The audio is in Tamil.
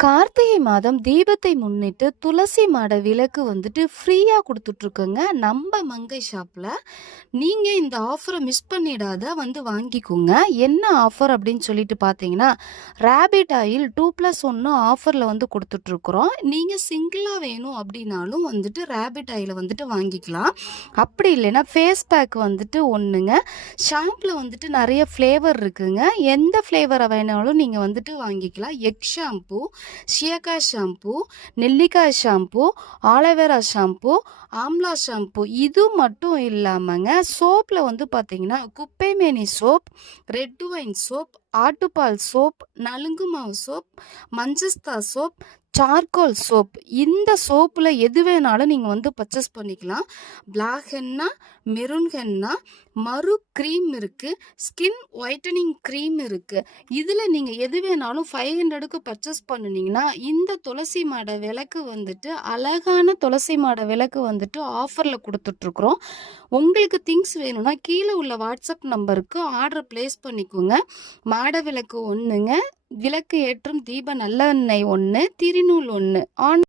கார்த்திகை மாதம் தீபத்தை முன்னிட்டு துளசி மாட விளக்கு வந்துட்டு ஃப்ரீயாக கொடுத்துட்ருக்குங்க நம்ம மங்கை ஷாப்பில். நீங்கள் இந்த ஆஃபரை மிஸ் பண்ணிடாத வந்து வாங்கிக்கோங்க. என்ன ஆஃபர் அப்படின்னு சொல்லிட்டு பார்த்தீங்கன்னா, ரேபிட் ஆயில் 2+1 ஆஃபரில் வந்து கொடுத்துட்ருக்குறோம். நீங்கள் சிங்கிளாக வேணும் அப்படின்னாலும் வந்துட்டு ரேபிட் ஆயிலை வந்துட்டு வாங்கிக்கலாம். அப்படி இல்லைன்னா ஃபேஸ் பேக் வந்துட்டு ஒன்றுங்க. ஷாம்பில் வந்துட்டு நிறைய ஃப்ளேவர் இருக்குங்க. எந்த ஃப்ளேவரை வேணாலும் நீங்கள் வந்துட்டு வாங்கிக்கலாம். எக் ஷாம்பு, ஷியக்காய் ஷாம்பு, நெல்லிக்காய் shampoo, aloe vera shampoo, amla shampoo. இது மட்டும் இல்லாமங்க சோப்பில் வந்து பார்த்தீங்கன்னா குப்பைமேனி சோப், ரெட் ஒயின் சோப், ஆட்டுப்பால் சோப், நலுங்கு மாவு சோப், மஞ்சஸ்தா சோப், சார்கோல் சோப். இந்த சோப்பில் எது வேணாலும் நீங்கள் வந்து பர்ச்சேஸ் பண்ணிக்கலாம். பிளாக் ஹென்னா, மெரூன் ஹென்னா, மறு க்ரீம் இருக்குது, ஸ்கின் ஒயிட்டனிங் க்ரீம் இருக்குது. இதில் நீங்கள் எது வேணாலும் 500க்கு பர்ச்சேஸ் பண்ணினீங்கன்னா இந்த துளசி மாட விளக்கு வந்துட்டு அழகான துளசி மாட விளக்கு வந்துட்டு ஆஃபரில் கொடுத்துட்ருக்குறோம். உங்களுக்கு திங்ஸ் வேணும்னா கீழே உள்ள வாட்ஸ்அப் நம்பருக்கு ஆர்டர் ப்ளேஸ் பண்ணிக்கோங்க. மாட விளக்கு ஒன்றுங்க, விளக்கு ஏற்றும் தீப நல்லெண்ணெய் 1, திரிநூல் 1 ஆன்